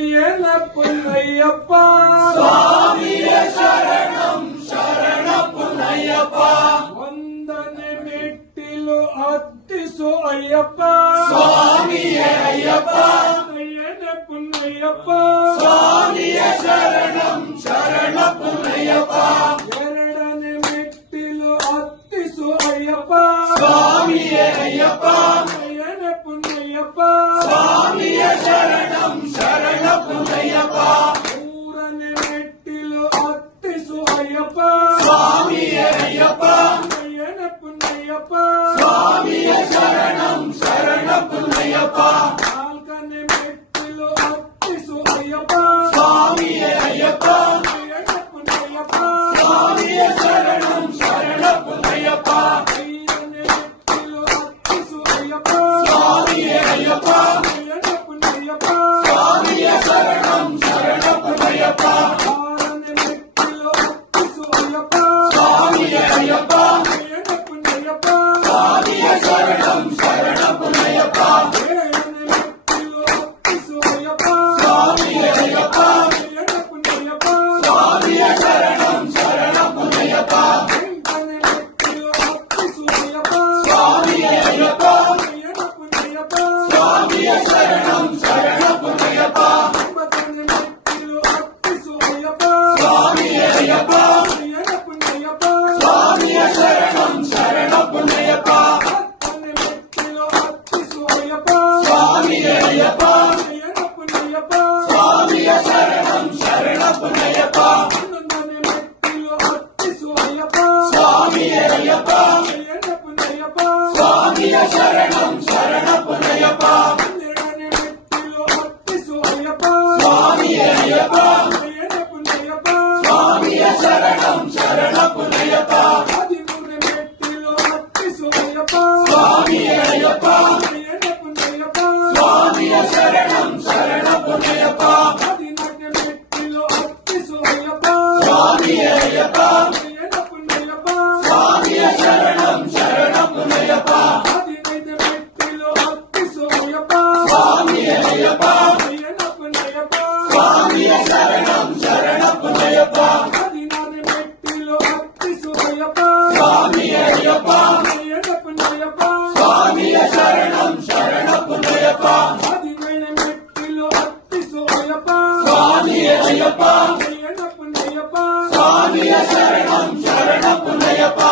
పున్నయ్యప్ప స్వామియే శరణం పున్నయ్యప్ప వందనే మెట్టిలు అత్తిసు అయ్యప్ప స్వామియే అయ్యప్ప అయ్యనే పున్నయ్యప్ప స్వామియే శరణం పున్నయ్యప్ప ಎರಡನೇ ಮೆಟ್ಟಿಲು ಹತ್ತಿಸು ಅಯ್ಯಪ್ಪ ಸ್ವಾಮಿಯೇ ಅಯ್ಯಪ್ಪ ಅಯ್ಯನೇ ಪುನ್ನಯ್ಯಪ್ಪ ಸ್ವಾಮಿಯೇ ಶರಣಂ ಪುನ್ನಯ್ಯಪ್ಪ ಮೂರನೇ ಮೆಟ್ಟಿಲು ಹತ್ತಿಸು ಅಯ್ಯಪ್ಪ ಸ್ವಾಮಿಯೇ ಅಯ್ಯಪ್ಪ ಅಯ್ಯನೇ ಪುನ್ನಯ್ಯಪ್ಪ ಸ್ವಾಮಿಯೇ ಶರಣಂ ಪುನ್ನಯ್ಯಪ್ಪ ನಾಲ್ಕನೇ ಮೆಟ್ಟಿಲು ಹತ್ತಿಸು ಅಯ್ಯಪ್ಪ ಸ್ವಾಮಿಯೇ ಅಯ್ಯಪ್ಪ ಅಯ್ಯನೇ ಪುನ್ನಯ್ಯಪ್ಪ ಸ್ವಾಮಿಯೇ ಶರಣಂ ಪುನ್ನಯ್ಯಪ್ಪ ಐದನೇ ಮೆಟ್ಟಿಲು ಹತ್ತಿಸು ಅಯ್ಯಪ್ಪ ಸ್ವಾಮಿಯೇ ಅಯ್ಯಪ್ಪ ಅಯ್ಯನೇ ಪುನ್ನಯ್ಯಪ್ಪ ಸ್ವಾಮಿಯೇ ಶರಣಂ ಪುನ್ನಯ್ಯಪ್ಪ ಆರನೇ ಮೆಟ್ಟಿಲು ಹತ್ತಿಸು ಅಯ್ಯಪ್ಪ ಸ್ವಾಮಿಯೇ ಅಯ್ಯಪ್ಪ ಅಯ್ಯನೇ ಪುನ್ನಯ್ಯಪ್ಪ ಸ್ವಾಮಿಯೇ ಶರಣಂ ಪುನ್ನಯ್ಯಪ್ಪ ಏಳನೇ ಮೆಟ್ಟಿಲು ಹತ್ತಿಸು ಅಯ್ಯಪ್ಪ ಸ್ವಾಮಿಯೇ ಅಯ್ಯಪ್ಪ ಅಯ್ಯನೇ ಪುನ್ನಯ್ಯಪ್ಪ ಸ್ವಾಮಿಯೇ ಶರಣಂ ಪುನ್ನಯ್ಯಪ್ಪ ಎಂಟನೇ ಮೆಟ್ಟಿಲು ಹತ್ತಿಸು ಅಯ್ಯಪ್ಪ ಸ್ವಾಮಿಯೇ ಅಯ್ಯಪ್ಪ ಅಯ್ಯನೇ ಪುನ್ನಯ್ಯಪ್ಪ ಸ್ವಾಮಿಯೇ ಶರಣಂ ಪುನ್ನಯ್ಯಪ್ಪ ಒಂಬತ್ತನೇ ಮೆಟ್ಟಿಲು ಹತ್ತಿಸು ಅಯ್ಯಪ್ಪ ಸ್ವಾಮಿಯೇ ಅಯ್ಯಪ್ಪ ಅಯ್ಯನೇ ಪುನ್ನಯ್ಯಪ್ಪ ಸ್ವಾಮಿಯೇ ಶರಣಂ ಪುನ್ನಯ್ಯಪ್ಪ ಹತ್ತನೇ ಮೆಟ್ಟಿಲು ಹತ್ತಿಸು ಅಯ್ಯಪ್ಪ ಸ್ವಾಮಿಯೇ ಅಯ್ಯಪ್ಪ ಅಯ್ಯನೇ ಪುನ್ನಯ್ಯಪ್ಪ ಸ್ವಾಮಿಯೇ ಶರಣಂ ಪುನ್ನಯ್ಯಪ್ಪ ಹನ್ನೊಂದನೇ ಮೆಟ್ಟಿಲು ಹತ್ತಿಸು ಅಯ್ಯಪ್ಪ ಸ್ವಾಮಿಯೇ ಅಯ್ಯಪ್ಪ ಅಯ್ಯನೇ ಪುನ್ನಯ್ಯಪ್ಪ ಸ್ವಾಮಿಯೇ ಶರಣಂ ಪುನ್ನಯ್ಯಪ್ಪ ಹನ್ನೆರಡನೇ ಮೆಟ್ಟಿಲು ಹತ್ತಿಸು ಅಯ್ಯಪ್ಪ ಸ್ವಾಮಿಯೇ ಅಯ್ಯಪ್ಪ ಅಯ್ಯನೇ ಪುನ್ನಯ್ಯಪ್ಪ ಸ್ವಾಮಿಯೇ ಶರಣಂ ಪುನ್ನಯ್ಯಪ್ಪ ಹದಿಮೂರನೇ ಮೆಟ್ಟಿಲು ಹತ್ತಿಸು ಅಯ್ಯಪ್ಪ ಸ್ವಾಮಿಯೇ ಅಯ್ಯಪ್ಪ ಅಯ್ಯನೇ ಪುನ್ನಯ್ಯಪ್ಪ ಸ್ವಾಮಿಯೇ ಶರಣಂ ಪುನ್ನಯ್ಯಪ್ಪ ಹದಿನಾಲ್ಕನೇ ಮೆಟ್ಟಿಲು ಹತ್ತಿಸು ಅಯ್ಯಪ್ಪ ಸ್ವಾಮಿಯೇ ಅಯ್ಯಪ್ಪ ಅಯ್ಯನೇ ಪುನ್ನಯ್ಯಪ್ಪ ಸ್ವಾಮಿಯೇ ಶರಣಂ ಪುನ್ನಯ್ಯಪ್ಪ ಹದಿನೈದನೇ ಮೆಟ್ಟಿಲು ಹತ್ತಿಸು ಅಯ್ಯಪ್ಪ ಸ್ವಾಮಿಯೇ ಅಯ್ಯಪ್ಪ ಅಯ್ಯನೇ ಪುನ್ನಯ್ಯಪ್ಪ ಸ್ವಾಮಿಯೇ ಶರಣಂ ಪುನ್ನಯ್ಯಪ್ಪ ಹದಿನಾರನೇ ಮೆಟ್ಟಿಲು ಹತ್ತಿಸು ಅಯ್ಯಪ್ಪ ಸ್ವಾಮಿಯೇ ಅಯ್ಯಪ್ಪ ಅಯ್ಯನೇ ಪುನ್ನಯ್ಯಪ್ಪ ಸ್ವಾಮಿಯೇ ಶರಣಂ ಪುನ್ನಯ್ಯಪ್ಪ ಹದಿನೇಳನೇ ಮೆಟ್ಟಿಲು ಹತ್ತಿಸು ಅಯ್ಯಪ್ಪ ಸ್ವಾಮಿಯೇ ಅಯ್ಯಪ್ಪ ಅಯ್ಯನೇ ಪುನ್ನಯ್ಯಪ್ಪ ಸ್ವಾಮಿಯೇ ಶರಣಂ ಪುನ್ನಯ್ಯಪ್ಪ